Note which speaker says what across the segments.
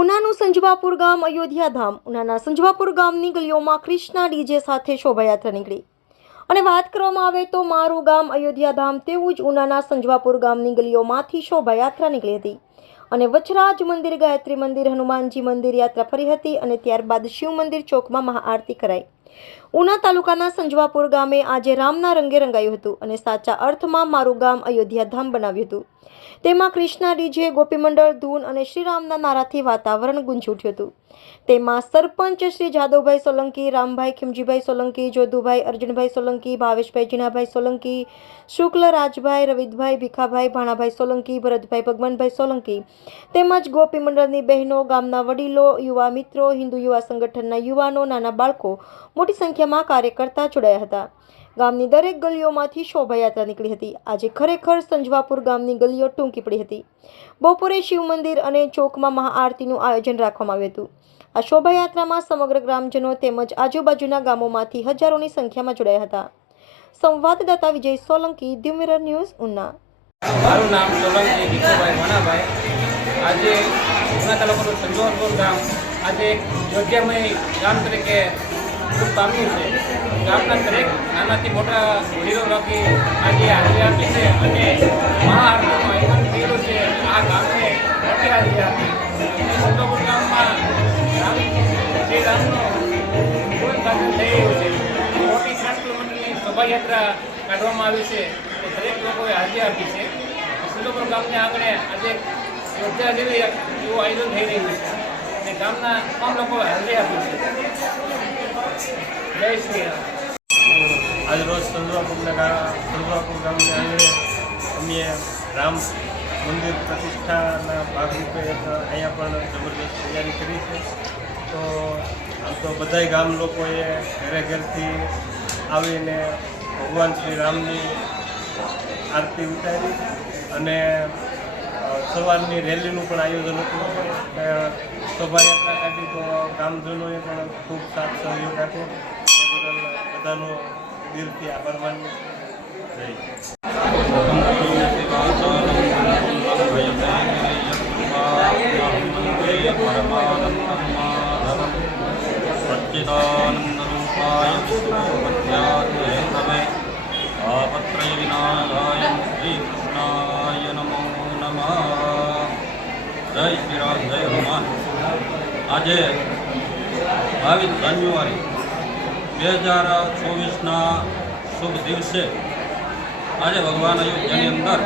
Speaker 1: ઉનાનું સંજવાપુર ગામ અયોધ્યા ધામ ઉનાના સંજવાપુર ગામની ગલીઓમાં કૃષ્ણા ડીજે સાથે શોભાયાત્રા નીકળી. અને વાત કરવામાં આવે તો મારું ગામ અયોધ્યા ધામ તેવું જ ઉનાના સંજવાપુર ગામની ગલીઓમાંથી શોભાયાત્રા નીકળી હતી. અને વચરાજ મંદિર, ગાયત્રી મંદિર, હનુમાનજી મંદિર યાત્રા ફરી હતી અને ત્યારબાદ શિવ મંદિર ચોકમાં મહાઆરતી કરાઈ. ઉના તાલુકાના સંજવાપુર ગામે આજે રામના રંગે રંગાયું હતું અને સાચા અર્થમાં મારું ગામ અયોધ્યા ધામ બનાવ્યું હતું. તેમાં કૃષ્ણા, ડીજે ગોપીમંડળ ધૂન અને શ્રીરામના નારાથી વાતાવરણ ગુંજી ઉઠ્યું હતું. તેમાં સરપંચ શ્રી જાદવભાઈ સોલંકી, રામભાઈ ખીમજીભાઈ સોલંકી જોધુભાઈ અર્જુનભાઈ સોલંકી, ભાવેશભાઈ જીણાભાઈ સોલંકી, શુક્લ રાજભાઈ, રવિદભાઈ ભીખાભાઈ, ભાણાભાઈ સોલંકી, ભરતભાઈ ભગવાનભાઈ સોલંકી તેમજ ગોપી મંડળની બહેનો, ગામના વડીલો, યુવા મિત્રો, હિન્દુ યુવા સંગઠનના યુવાનો, નાના બાળકો મોટી સંખ્યામાં કાર્યકર્તા જોડાયા હતા. ગામની દરેક ગલીઓમાંથી શોભાયાત્રા નીકળી હતી. આજે ખરેખર સંજવાપુર ગામની ગલીઓ ટૂંકી પડી હતી. બપોરે શિવ મંદિર અને ચોકમાં મહાઆરતીનું આયોજન રાખવામાં આવ્યું હતું. આ શોભાયાત્રામાં સમગ્ર ગ્રામજનો તેમજ આજુબાજુના ગામોમાંથી હજારોની સંખ્યામાં જોડાયા હતા. સંવાદદાતા વિજય સોલંકી ધી ન્યૂઝ, ઉના.
Speaker 2: મારું નામ સોલંકી ભીખુભાઈ મણાભાઈ આજે ઉના તાલુકાનું સંજોરપુર ગામ આજે યોગ્યમય ગામ તરીકે પામ્યું છે. ગામના દરેક નાનાથી મોટા વડીલો રાખી આજે હાજરી આપી છે અને મહાઆરતીનું આયોજન થયેલું છે. આ ગામને મોટી હાજરી આપી સંજોરપુર ગામમાં રામ, શ્રી રામનો કોઈ ગાજન થઈ રહ્યું છે. મોટી સાત કિલોમીટરની શોભાયાત્રા કાઢવામાં આવી છે. દરેક લોકોએ હાજરી આપી છે. સિંધુપુર ગામને આગળ આજે યોજના જેવી એવું આયોજન થઈ રહ્યું છે. અને ગામના તમામ લોકો હાજરી આપી છે. જય શ્રી રામ.
Speaker 3: આજરોજ સંજવાપુરના ગા સંજવાપુર ગામની આંગણે અમે રામ મંદિર પ્રતિષ્ઠાના ભાગરૂપે અહીંયા પણ જબરદસ્ત તૈયારી કરી છે. તો આમ તો બધાય ગામ લોકોએ ઘરે ઘરેથી આવીને ભગવાન શ્રી રામની આરતી ઉતારી અને સવારની રેલીનું પણ આયોજન હતું. શોભાયાત્રા કાઢી તો ગ્રામજનોએ પણ ખૂબ સાથ સહયોગ આપ્યો. એ બદલ બધાનો દિલથી આભાર માનીએ સચ્ચિદાનંદરૂપાય
Speaker 4: વિષ્ણુપદ્યાત્મે આપત્રય વિનાશાય શ્રી કૃષ્ણાય નમો નમઃ જય શ્રી રામ, જય હનુમાન. આજે બાવીસ જાન્યુઆરી બે હજાર ચોવીસના શુભ દિવસે આજે ભગવાન અયોધ્યાની અંદર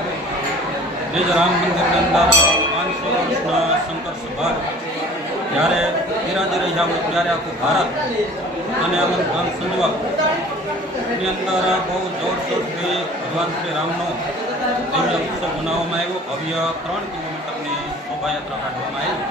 Speaker 4: નિજ રામ મંદિરની અંદર પાંચસો વર્ષના શંકર સભા જ્યારે બિરાજી રહ્યા હોય ત્યારે આખું ભારત અને આનંદ ધામ સંજવા એની અંદર બહુ જોરશોરથી ભગવાન શ્રી રામનો દિવ્ય ઉત્સવ મનાવવામાં આવ્યો. ભવ્ય ત્રણ કિલોમીટરની શોભાયાત્રા કાઢવામાં આવી.